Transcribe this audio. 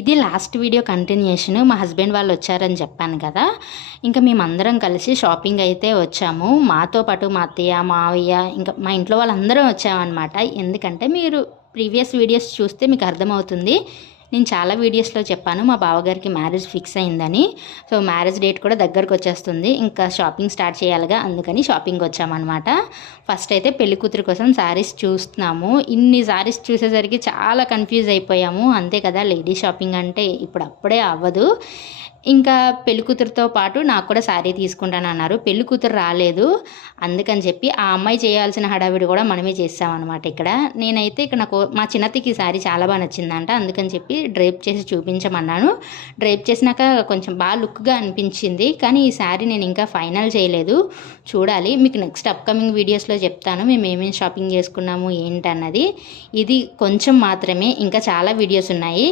ఇది last video continuation. మా husband వాళ్ళు వచ్చారని చెప్పాను కదా! ఇంకా మేమందరం కలిసి షాపింగ్ అయితే వచ్చాము. మాతో పాటు మా అత్తయ్య, మావయ్య ఇంకా మా ఇంట్లో వాళ్ళందరం వచ్చామన్నమాట. ఎందుకంటే మీరు ప్రీవియస్ వీడియోస్ చూస్తే మీకు అర్థమవుతుంది. నేను చాలా వీడియోస్లో చెప్పాను మా బావగారికి మ్యారేజ్ ఫిక్స్ అయిందని. సో మ్యారేజ్ డేట్ కూడా దగ్గరకు వచ్చేస్తుంది. ఇంకా షాపింగ్ స్టార్ట్ చేయాలిగా, అందుకని షాపింగ్ వచ్చామన్నమాట. ఫస్ట్ అయితే పెళ్లి కూతురు కోసం శారీస్ చూస్తున్నాము. ఇన్ని శారీస్ చూసేసరికి చాలా కన్ఫ్యూజ్ అయిపోయాము. అంతే కదా, లేడీ షాపింగ్ అంటే ఇప్పుడు అప్పుడే అవ్వదు. ఇంకా పెళ్ళికూతురుతో పాటు నాకు కూడా శారీ తీసుకుంటానన్నారు. పెళ్ళికూతురు రాలేదు, అందుకని చెప్పి ఆ అమ్మాయి చేయాల్సిన హడావిడి కూడా మనమే చేసామన్నమాట. ఇక్కడ నేనైతే ఇక్కడ నాకు మా చిన్నతికి ఈ శారీ చాలా బాగా నచ్చిందంట, అందుకని చెప్పి డ్రేప్ చేసి చూపించమన్నాను. డ్రేప్ చేసినాక కొంచెం బాగా లుక్గా అనిపించింది, కానీ ఈ శారీ నేను ఇంకా ఫైనల్ చేయలేదు. చూడాలి, మీకు నెక్స్ట్ అప్కమింగ్ వీడియోస్లో చెప్తాను మేము ఏమేమి షాపింగ్ చేసుకున్నాము ఏంటన్నది. ఇది కొంచెం మాత్రమే, ఇంకా చాలా వీడియోస్ ఉన్నాయి.